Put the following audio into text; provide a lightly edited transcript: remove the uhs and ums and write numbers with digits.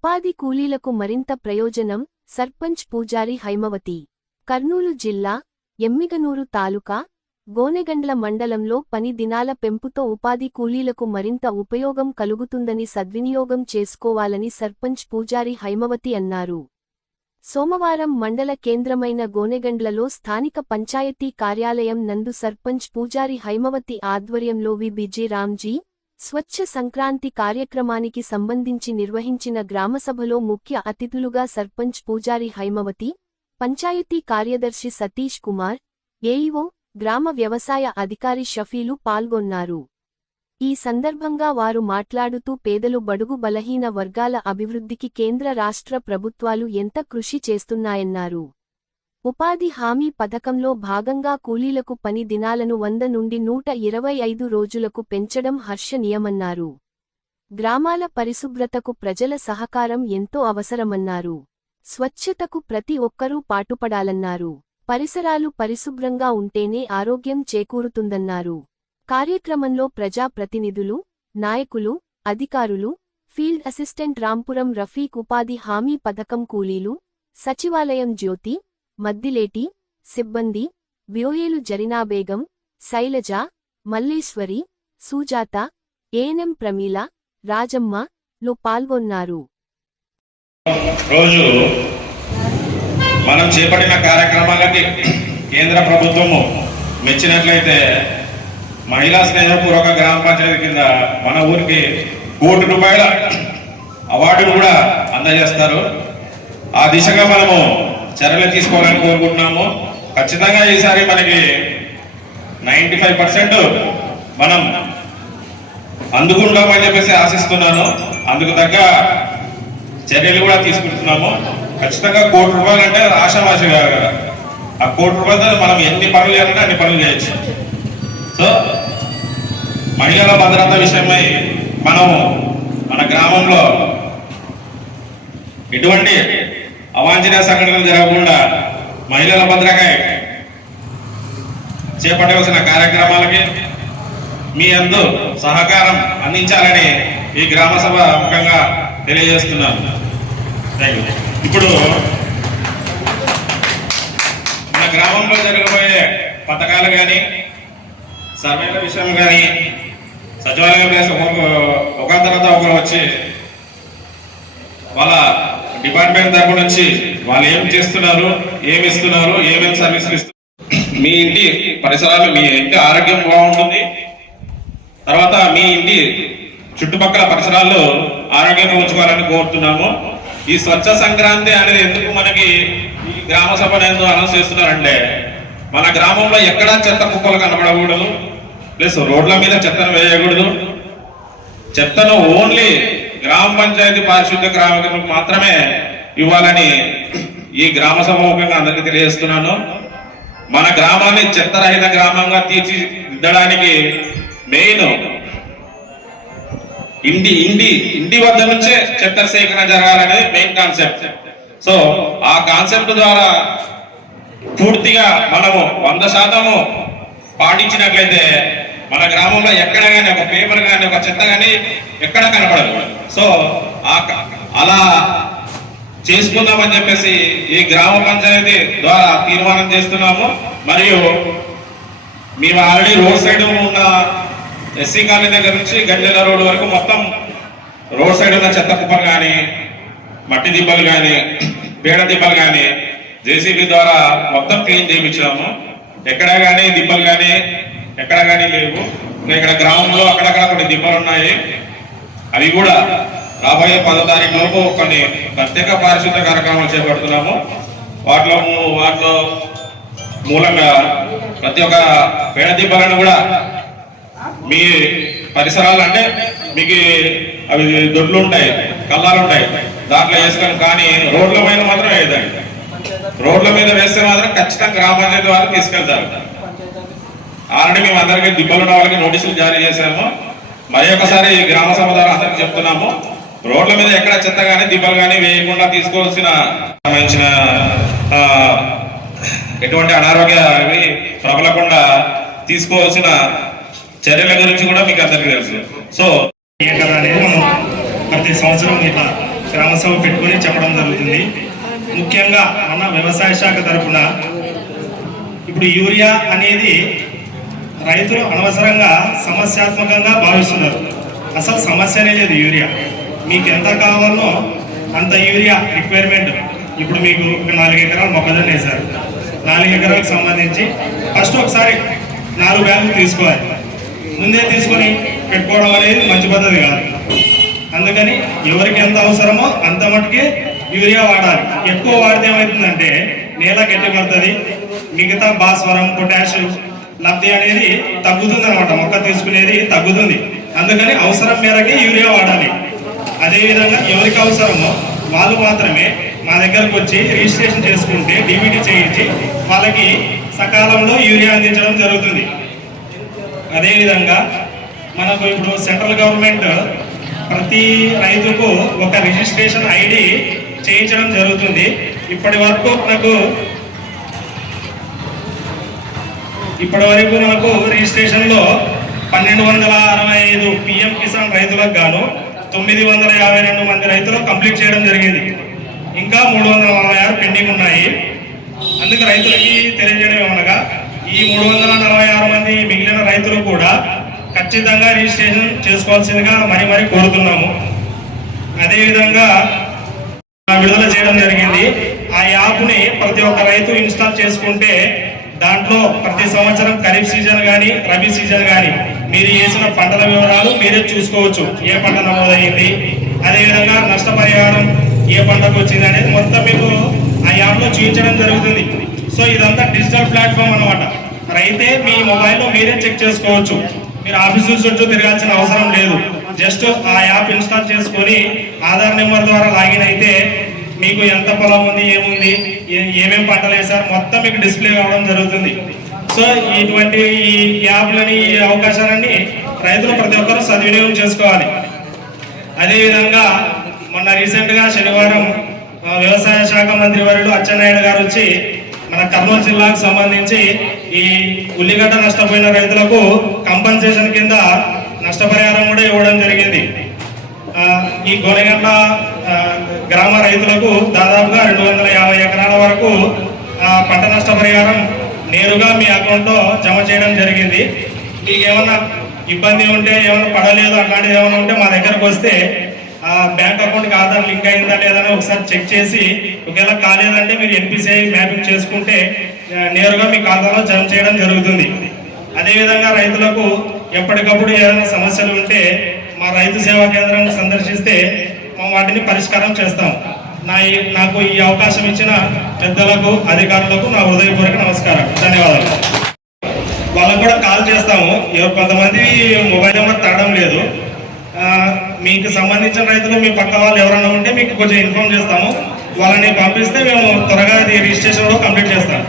ఉపాధి కూలీలకు మరింత ప్రయోజనం. సర్పంచ్ పూజారి హైమవతి. కర్నూలు జిల్లా ఎమ్మిగనూరు తాలూకా గోనెగండ్ల మండలంలో పని దినాల పెంపుతో ఉపాధి కూలీలకు మరింత ఉపయోగం కలుగుతుందని సద్వినియోగం చేసుకోవాలని సర్పంచ్ పూజారి హైమవతి అన్నారు. సోమవారం మండల కేంద్రమైన గోనెగండ్లలో స్థానిక పంచాయతీ కార్యాలయం నందు సర్పంచ్ పూజారి హైమవతి ఆధ్వర్యంలో విబిజి రామ్జీ స్వచ్ఛ సంక్రాంతి కార్యక్రమానికి సంబంధించి నిర్వహించిన గ్రామసభలో ముఖ్య అతిథులుగా సర్పంచ్ పూజారి హైమవతి, పంచాయతీ కార్యదర్శి సతీష్ కుమార్, ఏఈఓ, గ్రామ వ్యవసాయ అధికారి షఫీలు పాల్గొన్నారు. ఈ సందర్భంగా వారు మాట్లాడుతూ పేదలు బడుగు బలహీన వర్గాల అభివృద్ధికి కేంద్ర రాష్ట్ర ప్రభుత్వాలు ఎంత కృషి చేస్తున్నాయన్నారు. ఉపాధి హామీ పథకంలో భాగంగా కూలీలకు పని దినాలను 100 నుండి 125 రోజులకు పెంచడం హర్షణీయమన్నారు. గ్రామాల పరిశుభ్రతకు ప్రజల సహకారం ఎంతో అవసరమన్నారు. స్వచ్ఛతకు ప్రతి ఒక్కరూ పాటుపడాలన్నారు. పరిసరాలు పరిశుభ్రంగా ఉంటేనే ఆరోగ్యం చేకూరుతుందన్నారు. కార్యక్రమంలో ప్రజా ప్రతినిధులు, నాయకులు, అధికారులు, ఫీల్డ్ అసిస్టెంట్ రాంపురం రఫీక్, ఉపాధి హామీ పథకం కూలీలు, సచివాలయం జ్యోతి, మద్దిలేటి సిబ్బంది, వ్యోయేలు జరీనాబేగం, శైలజ, మల్లేశ్వరి, సుజాత, ఏఎన్ఎం ప్రమీల, రాజమ్మ లు పాల్గొన్నారు. రోజు మనం చేపట్టిన కార్యక్రమాలకి కేంద్ర ప్రభుత్వము మెచ్చినట్లయితే మహిళా స్నేహపూర్వక గ్రామ పంచాయతీ కింద మన ఊరికి ₹1 కోటి అవార్డును కూడా అందజేస్తారు. ఆ దిశగా మనము చర్యలు తీసుకోవాలని కోరుకుంటున్నాము. ఖచ్చితంగా ఈసారి మనకి 95% మనం అందుకుంటామని చెప్పేసి ఆశిస్తున్నాను. అందుకు తగ్గ చర్యలు కూడా తీసుకుంటున్నాము. ఖచ్చితంగా ₹1 కోటి అంటే ఆశావాసి కాదు కదా. ఆ ₹1 కోటితో మనం ఎన్ని పనులు చేయాలంటే అన్ని పనులు చేయొచ్చు. సో మహిళల భద్రత విషయమై మనం మన గ్రామంలో ఎటువంటి అవాంఛనీయ సంఘటనలు జరగకుండా మహిళల భద్రతకై చేపట్టవలసిన కార్యక్రమాలకి మీ అందు సహకారం అందించాలని ఈ గ్రామ సభ ముఖ్యంగా తెలియజేస్తున్నాను. ఇప్పుడు మన గ్రామంలో జరగబోయే పథకాలు కానీ సర్వేల విషయం కానీ సచివాలయం ఒక తర్వాత ఒకరు వచ్చి వాళ్ళ డిపార్ట్మెంట్ తరపు నుంచి వాళ్ళు ఏం చేస్తున్నారు, ఏమి ఇస్తున్నారు, ఏమేమి సర్వీసులు ఇస్తున్నారు, మీ ఇంటి పరిసరాలు, మీ ఇంటి ఆరోగ్యం బాగుంటుంది. తర్వాత మీ ఇంటి చుట్టుపక్కల పరిసరాల్లో ఆరోగ్యంగా ఉంచుకోవాలని కోరుతున్నాము. ఈ స్వచ్ఛ సంక్రాంతి అనేది ఎందుకు మనకి ఈ గ్రామ సభను ఎందుకు అనౌన్స్ చేస్తున్నారంటే, మన గ్రామంలో ఎక్కడా చెత్త కుప్పలు కనబడకూడదు, ప్లస్ రోడ్ల మీద చెత్తను వేయకూడదు. చెత్తను ఓన్లీ గ్రామ పంచాయతీ పారిశుద్ధ్య గ్రామకు మాత్రమే ఇవ్వాలని ఈ గ్రామ సభ ముఖ్యంగా అందరికీ తెలియజేస్తున్నాను. మన గ్రామాన్ని చెత్తరహిత గ్రామంగా తీర్చిదిద్దడానికి మెయిన్ ఇంటి వద్ద నుంచే చెత్త సేకరణ జరగాలనేది మెయిన్ కాన్సెప్ట్. సో ఆ కాన్సెప్ట్ ద్వారా పూర్తిగా మనము 100% పాటించినట్లయితే మన గ్రామంలో ఎక్కడ కానీ ఒక పేపర్ కానీ ఒక చెత్త కానీ ఎక్కడ కనపడదు. సో అలా చేసుకుందామని చెప్పేసి ఈ గ్రామ పంచాయతీ ద్వారా తీర్మానం చేస్తున్నాము. మరియు మేము ఆల్రెడీ రోడ్ సైడ్ ఉన్న ఎస్సీ కాలనీ దగ్గర నుంచి గంజల రోడ్ వరకు మొత్తం రోడ్ సైడ్ ఉన్న చెత్త కుప్పలు కానీ, మట్టి దిబ్బలు కానీ, పేడ దిబ్బలు కానీ జేసీబీ ద్వారా మొత్తం క్లీన్ చేయించాము. ఎక్కడ కానీ దిబ్బలు కానీ ఎక్కడ కానీ లేవు. ఇక్కడ గ్రామంలో అక్కడక్కడ కొన్ని దిబ్బలు ఉన్నాయి. అవి కూడా రాబోయే 10వ తారీఖు లోపు కొన్ని ప్రత్యేక పారిశుద్ధ్య కార్యక్రమాలు చేపడుతున్నాము. వాటిలో మూలంగా ప్రతి ఒక్క పేడ దిబ్బలను కూడా మీ పరిసరాలు అంటే మీకు అవి దొడ్లు ఉంటాయి, కల్లాలు ఉంటాయి, దాంట్లో వేసుకొని, కానీ రోడ్ల మీద మాత్రం వేయదండి. రోడ్ల మీద వేస్తే మాత్రం ఖచ్చితంగా గ్రామ పంచాయతీ వారు తీసుకెళ్తారు. ఆల్రెడీ మేము అందరికీ దిబ్బలు ఉన్న వాళ్ళకి నోటీసులు జారీ చేశాము. మరి ఒకసారి గ్రామ సభ ద్వారా అందరికి చెప్తున్నాము, రోడ్ల మీద ఎక్కడ చెత్త కానీ దిబ్బలు కానీ వేయకుండా తీసుకోవాల్సిన ఎటువంటి అనారోగ్య ప్రబలకుండా తీసుకోవాల్సిన చర్యల గురించి కూడా మీకు అందరికీ తెలుసు. సో అనేది మనం ప్రతి సంవత్సరం ఇట్లా గ్రామ సభ పెట్టుకొని చెప్పడం జరుగుతుంది. ముఖ్యంగా మన వ్యవసాయ శాఖ తరఫున ఇప్పుడు యూరియా అనేది రైతులు అనవసరంగా సమస్యాత్మకంగా భావిస్తున్నారు. అసలు సమస్యనే లేదు. యూరియా మీకు ఎంత కావాలో అంత యూరియా రిక్వైర్మెంట్. ఇప్పుడు మీకు 4 ఎకరాలు మొక్కజొన్న వేశారు. 4 ఎకరాలకు సంబంధించి ఫస్ట్ ఒకసారి 4 బ్యాగులు తీసుకోవాలి. ముందే తీసుకొని పెట్టుకోవడం అనేది మంచి పద్ధతి కాదు. అందుకని ఎవరికి ఎంత అవసరమో అంత మటుకే యూరియా వాడాలి. ఎక్కువ వాడితే ఏమవుతుందంటే నేల గట్టి పడుతుంది, మిగతా భాస్వరం పొటాష్ లబ్ధి అనేది తగ్గుతుంది అనమాట. మొక్క తీసుకునేది తగ్గుతుంది. అందుకని అవసరం మేరకే యూరియా వాడాలి. అదేవిధంగా ఎవరికి అవసరమో వాళ్ళు మాత్రమే మా దగ్గరకు వచ్చి రిజిస్ట్రేషన్ చేసుకుంటే డిబిటీ చేయించి వాళ్ళకి సకాలంలో యూరియా అందించడం జరుగుతుంది. అదేవిధంగా మనకు ఇప్పుడు సెంట్రల్ గవర్నమెంట్ ప్రతి రైతుకు ఒక రిజిస్ట్రేషన్ ఐడి చేయించడం జరుగుతుంది. ఇప్పటి వరకు మనకు రిజిస్ట్రేషన్లో 1265 పిఎం కిసాన్ రైతులకు గాను 952 మంది రైతులు కంప్లీట్ చేయడం జరిగింది. ఇంకా 346 పెండింగ్ ఉన్నాయి. అందుకు రైతులకి తెలియజేయడం ఏమనగా ఈ 346 మంది మిగిలిన రైతులు కూడా ఖచ్చితంగా రిజిస్ట్రేషన్ చేసుకోవాల్సిందిగా మరీ కోరుతున్నాము. అదేవిధంగా విడుదల చేయడం జరిగింది. ఆ యాప్ని ప్రతి ఒక్క రైతు ఇన్స్టాల్ చేసుకుంటే దాంట్లో ప్రతి సంవత్సరం ఖరీఫ్ సీజన్ కానీ రబీ సీజన్ కానీ మీరు వేసిన పంటల వివరాలు మీరే చూసుకోవచ్చు. ఏ పంట నమోదయ్యింది, అదేవిధంగా నష్టపరిహారం ఏ పంటకు వచ్చింది అనేది మొత్తం మీకు ఆ యాప్లో చూపించడం జరుగుతుంది. సో ఇదంతా డిజిటల్ ప్లాట్ఫామ్ అనమాట. రైతే మీ మొబైల్లో మీరే చెక్ చేసుకోవచ్చు. మీరు ఆఫీసు చుట్టూ తిరగాల్సిన అవసరం లేదు. జస్ట్ ఆ యాప్ ఇన్స్టాల్ చేసుకొని ఆధార్ నెంబర్ ద్వారా లాగిన్ అయితే మీకు ఎంత పొలం ఉంది, ఏముంది, ఏమేమి పంటలు వేశారు మొత్తం మీకు డిస్ప్లే కావడం జరుగుతుంది. సో ఇటువంటి ఈ యాప్లని ఈ అవకాశాలన్నీ రైతులు ప్రతి ఒక్కరూ సద్వినియోగం చేసుకోవాలి. అదేవిధంగా మొన్న రీసెంట్గా శనివారం వ్యవసాయ శాఖ మంత్రి వర్యులు అచ్చెన్నాయుడు గారు వచ్చి మన కర్నూలు జిల్లాకు సంబంధించి ఈ ఉల్లిగడ్డ నష్టపోయిన రైతులకు కంపన్సేషన్ కింద నష్టపరిహారం కూడా ఇవ్వడం జరిగింది. ఈ గోనెగండ్ల గ్రామ రైతులకు దాదాపుగా 250 ఎకరాల వరకు పంట నష్టపరిహారం నేరుగా మీ అకౌంట్లో జమ చేయడం జరిగింది. మీకు ఏమన్నా ఇబ్బంది ఉంటే, ఏమైనా పడలేదు అట్లాంటిది ఏమైనా ఉంటే మా దగ్గరకు వస్తే బ్యాంక్ అకౌంట్కి ఆధార్ లింక్ అయిందా లేదని ఒకసారి చెక్ చేసి ఒకవేళ కాలేదంటే మీరు ఎన్పిసిఐ మ్యాపింగ్ చేసుకుంటే నేరుగా మీ ఖాతాలో జమ చేయడం జరుగుతుంది. అదేవిధంగా రైతులకు ఎప్పటికప్పుడు ఏదైనా సమస్యలు ఉంటే మా రైతు సేవా కేంద్రం సందర్శిస్తే వాటిని పరిష్కారం చేస్తాం. నాకు ఈ అవకాశం ఇచ్చిన పెద్దలకు అధికారులకు నా హృదయపూర్వక నమస్కారం, ధన్యవాదాలు. వాళ్ళకు కూడా కాల్ చేస్తాము. కొంతమంది మొబైల్ నెంబర్ తగ్గడం లేదు. మీకు సంబంధించిన రైతులు మీ పక్క వాళ్ళు ఎవరైనా ఉంటే మీకు కొంచెం ఇన్ఫార్మ్ చేస్తాము. వాళ్ళని పంపిస్తే మేము త్వరగా రిజిస్ట్రేషన్ కూడా కంప్లీట్ చేస్తాము.